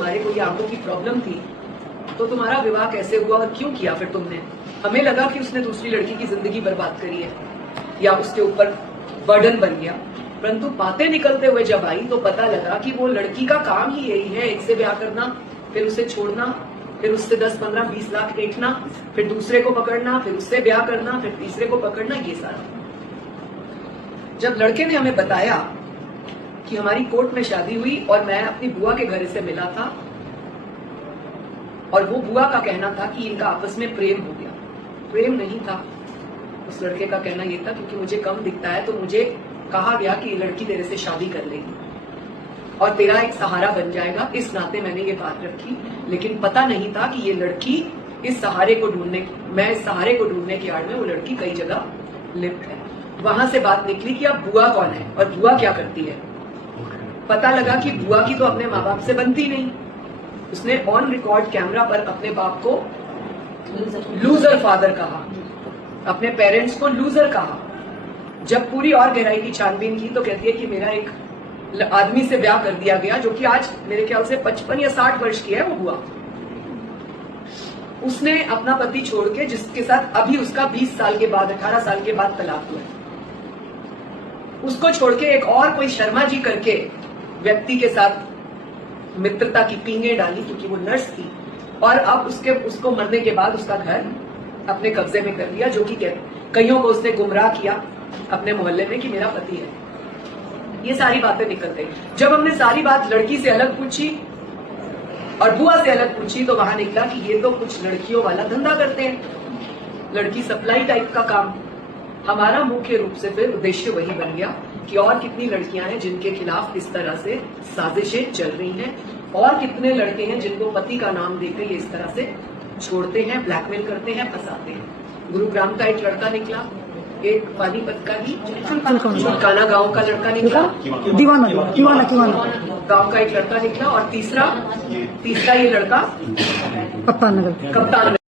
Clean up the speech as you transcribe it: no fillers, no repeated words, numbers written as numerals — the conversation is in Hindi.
तुम्हारे कोई आंखों की प्रॉब्लम थी तो तुम्हारा विवाह कैसे हुआ और क्यों किया फिर तुमने? हमें लगा कि उसने दूसरी लड़की की जिंदगी बर्बाद करी है या उसके ऊपर बर्डन बन गया, परंतु बातें निकलते हुए जब आई तो पता लगा कि वो लड़की का काम ही यही है, एक से ब्याह करना, फिर उसे छोड़ना, फिर उससे 10, 15, 20 लाख ऐंठना, फिर दूसरे को पकड़ना, फिर उससे ब्याह करना, फिर तीसरे को पकड़ना, ये सारा। जब लड़के ने हमें बताया कि हमारी कोर्ट में शादी हुई और मैं अपनी बुआ के घर से मिला था और वो बुआ का कहना था कि इनका आपस में प्रेम हो गया, प्रेम नहीं था। उस लड़के का कहना ये था क्योंकि मुझे कम दिखता है तो मुझे कहा गया कि ये लड़की तेरे से शादी कर लेगी और तेरा एक सहारा बन जाएगा, इस नाते मैंने ये बात रखी। लेकिन पता नहीं था कि ये लड़की इस सहारे को ढूंढने की आड़ में वो लड़की कई जगह लिप्त है। वहां से बात निकली कि अब बुआ कौन है और बुआ क्या करती है। पता लगा कि बुआ की तो अपने माँ बाप से बनती नहीं। उसने ऑन रिकॉर्ड कैमरा पर अपने बाप को लूजर फादर कहा, अपने पेरेंट्स को लूजर कहा। जब पूरी और गहराई की छानबीन की तो कहती है कि मेरा एक आदमी से ब्याह कर दिया गया जो कि आज मेरे ख्याल से 55 या 60 वर्ष की है वो बुआ। उसने अपना पति छोड़ के, जिसके साथ अभी उसका 20 साल के बाद 18 साल के बाद तलाक हुआ, उसको छोड़ के एक और कोई शर्मा जी करके व्यक्ति के साथ मित्रता की पींगे डाली क्योंकि वो नर्स थी, और अब उसको मरने के बाद उसका घर अपने कब्जे में कर लिया, जो कि कईयों को उसने गुमराह किया अपने मोहल्ले में कि मेरा पति है। ये सारी बातें निकल गई। जब हमने सारी बात लड़की से अलग पूछी और बुआ से अलग पूछी तो वहां निकला कि ये तो कुछ लड़कियों वाला धंधा करते हैं, लड़की सप्लाई टाइप का काम। हमारा मुख्य रूप से फिर उद्देश्य वही बन गया कि और कितनी लड़कियां हैं जिनके खिलाफ इस तरह से साजिशें चल रही हैं, और कितने लड़के हैं जिनको पति का नाम देकर ये इस तरह से छोड़ते हैं, ब्लैकमेल करते हैं, फंसाते हैं। गुरुग्राम का एक लड़का निकला, एक पानीपत का ही काना गांव का लड़का निकला, दीवाना गांव का एक लड़का निकला, और तीसरा ये लड़का कप्तान नगर।